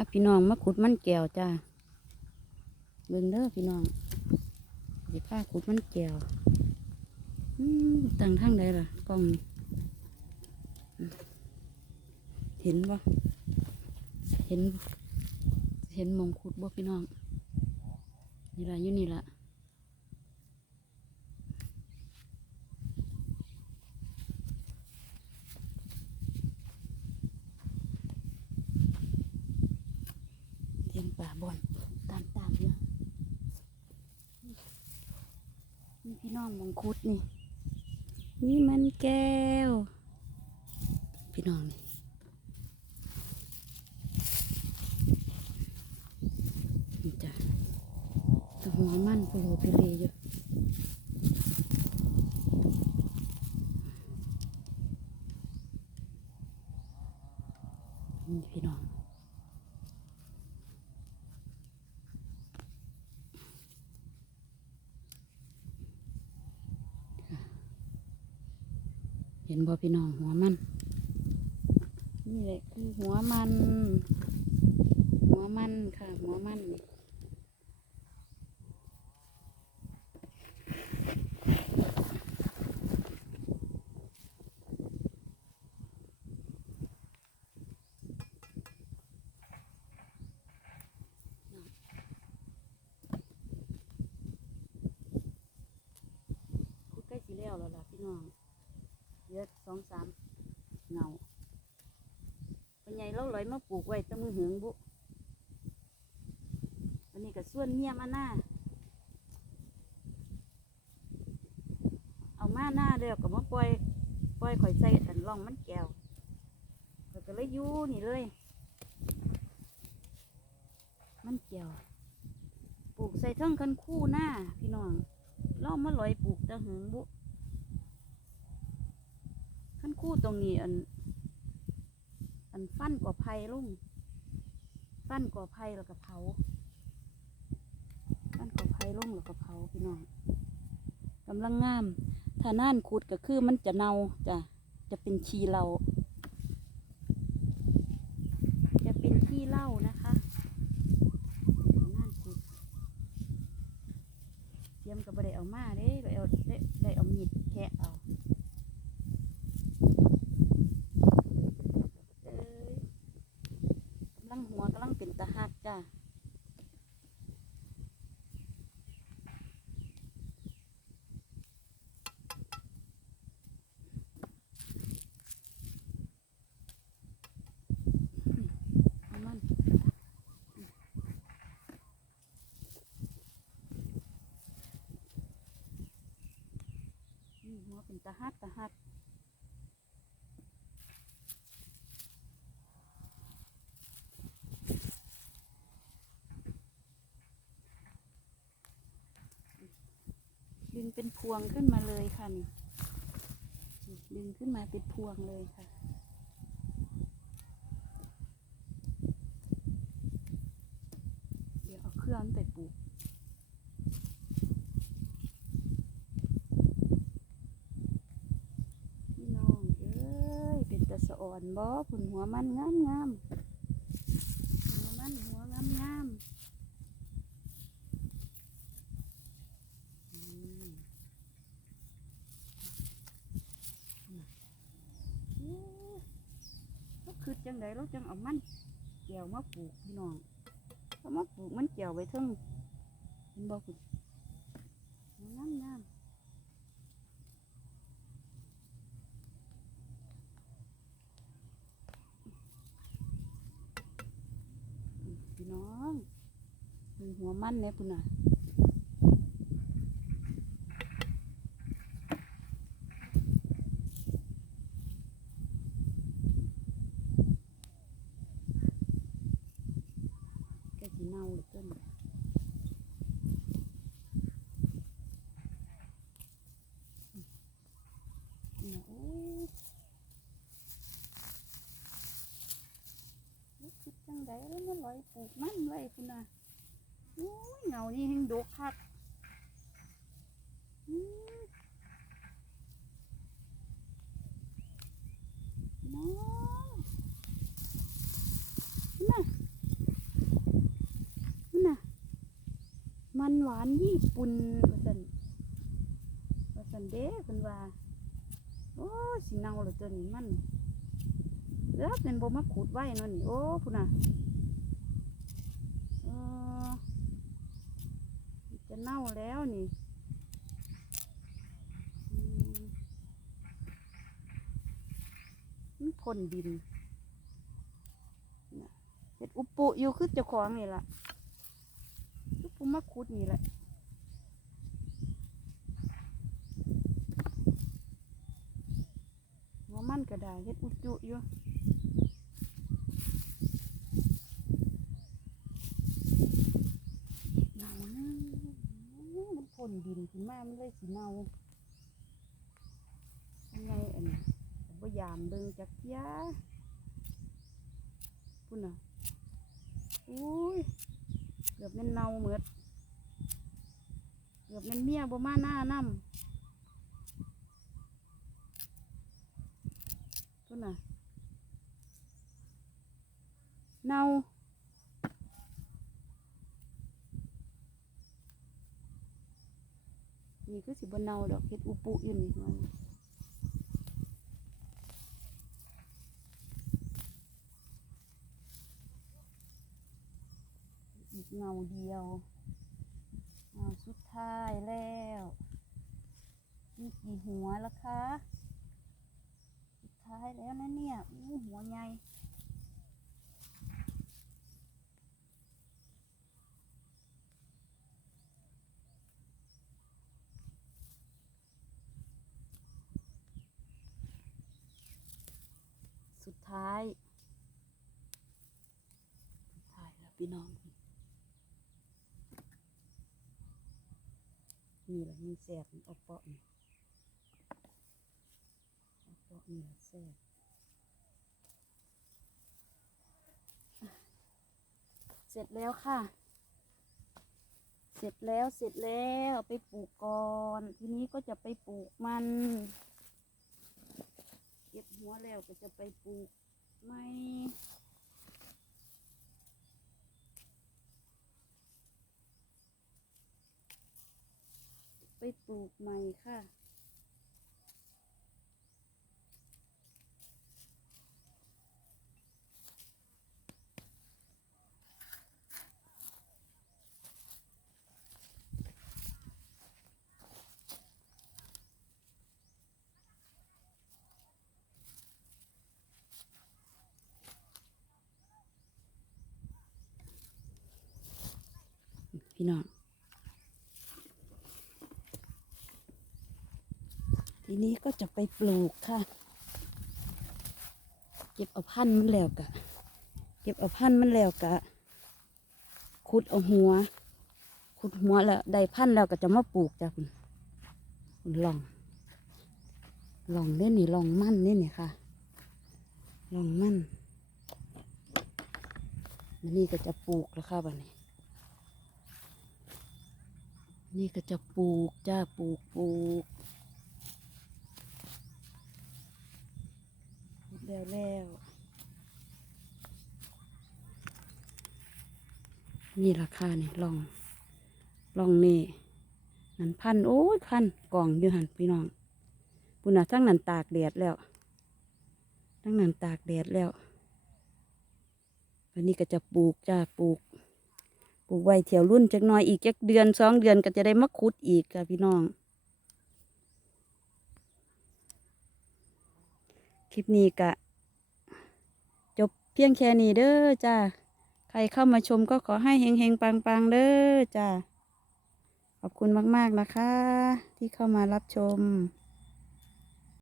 าพี่น้องมาขุดมันแก้วจ้าเบิ่งเด้อพี่น้องสิพาขุดมันแก้วตั้งทางใดล่ะกล้องเห็นบ่เห็น เห็นมงขุดบ่พี่น้องนี่ละอยู่นี่ละเห็นป่าบอนตามตามๆอยู่ นี่พี่น้องมงขุดนี่ นี่มันแก้ว พี่น้องนี่นี่จ้ะแตหัวมันโผล่ไปเลยอยู่นี่พี่น้อง เห็นบ่พี่น้องหัวมัน นี่แหละคือหัวมัน หัวมันค่ะ หัวมันนี่ คุดใกล้สีแล้วแล้วล่ะพี่น้องเหลื อสองสามเงาเป็นไงเราลอยมาปลูกไว้ตั้งมือหืงบุอันนี้ก็ส่วนเมียมาหน้าเอามาหน้าเดียวกับมาปล่อยปล่อยข่อยใส่อันร่องมันแก้วก็ก็เลยยู่นี่เลย มันแก้วปลูกใส่ทั้งคันคู่หน้าพี่น้องเรามาลอยปลูกตะหึงบุ ขั้นคู่ตรงนี้อัน อันฟันก่าไผ่ลุงฟันก่าไผ่แล้วก็เผาฟันก่าไผ่ลุงแล้วก็เผาพี่น้องกำลังงามถ้าน่านขุดก็คือมันจะเน่าจะจะเป็นชีเราจะเป็นขี้เหล้านะคะถ้าน่านขุด เตรียมกับบได้เอามาเด้ได้เอาได้ได้เอามีดแคะเอาเอ้ยกำลังหัวกำลังเป็นตาหักจ้าเอามันอืมหัวเป็นตาหักตาหักดึง เป็นพวงขึ้นมาเลยค่ะนี่ดึงขึ้นมาเป็นพวงเลยค่ะ เดี๋ยวเอาเครื่องไปปลูกพี่น้องเอ้ยเป็นตะสะอ่อนบ่ผุนหัวมันงามงามหัวมันหัวงามงามอืมเอ๊ะ เราคือจังไดเราจังเอามันแก้วมาปลูกพี่น้องเอามาปลูกมันแก้วไว้เทั้งเห็นบ่คุณหัวงามงามพี่น้องมีหัวมันเนี่ยพุ่นน่ะ ใด้แล้วมันลอยปลูกมันไว้คุณน่ะโอ้ยเงานี่แห้งดกคักน้องน่ะน่ะมันหวานญี่ปุ่นว่าสันว่าสันเด้คุณว่าโอ้สีเนาเลยตัวนี้มัน เลือเป็นบ่มาขูดไว้นาะนี่โอ้พุ่นน่ะเออจะเน่าแล้วนี่มันพ่นดินนะเฮ็ดอุปุอยู่คือเจ้าของนี่ล่ะอุปุมาขุดนี่แหละ หัวมัน ก็ได้เฮ็ดอุจจุอยู่เน่านะมันพ่นดินขึ้นมามันเลยสิเน่ายังไงอันนี้ผมพยายามเบิ่งจักเทียพุ่นน่ะอุ้ยเกือบแม่นเน่าเหมือดเกือบแม่นเมียบ่มาหน้านำ พุ่นน่ะเน่านี่คือสิบเน่าดอกเฮ็ดอุปุอยู่นี่มันอีกเงาเดียวเงาสุดท้ายแล้ว มีกี่หัวแล้วคะ ท้ายแล้วนะเนี่ยอู้หัวใหญ่สุดท้าย สุดท้ายแล้วพี่น้อง นี่แหละมันแสบมันเอาเปาะนี่ เอาเปาะนี่แหละแสบเสร็จแล้วค่ะ เสร็จแล้วเสร็จแล้วไปปลูกก่อน ทีนี้ก็จะไปปลูกมัน เก็บหัวแล้วก็จะไปปลูกไม่ไปปลูกใหม่ค่ะ พี่น้อง ทีนี้ก็จะไปปลูกค่ะ เก็บเอาพันธุ์มันแล้วกะ เก็บเอาพันธุ์มันแล้วกะ ขุดเอาหัว ขุดหัวแล้วได้พันธุ์แล้วก็จะมาปลูกจ้ะคุณคุณลอง ลองเล่นนี่ลองมั่นเล่นนี่ค่ะ ลองมั่นมันนี่ก็จะปลูกแล้วค่ะบันนี้ นี่ก็จะปลูกจ้าปลูกปลูกแล้วแล้วนี่ราคานี่ลองลองนี่นันพันโอ้ยพันกล่องอยู่หันพี่น้องปุณน่ะทั้งนั้นตากแดดแล้วทั้งนั้นตากแดดแล้ววันนี้ก็จะปลูกจ้าปลูก ปลูกไว้เถียวรุ่นจักหน่อยอีกจักเดือนสองเดือนก็จะได้มาขุดอีกค่ะพี่น้อง คลิปนี้กะจบเพียงแค่นี้เด้อจ้าใครเข้ามาชมก็ขอให้เฮงเฮงปังปังๆเด้อจ้าขอบคุณมาก ๆ นะคะ ที่เข้ามารับชม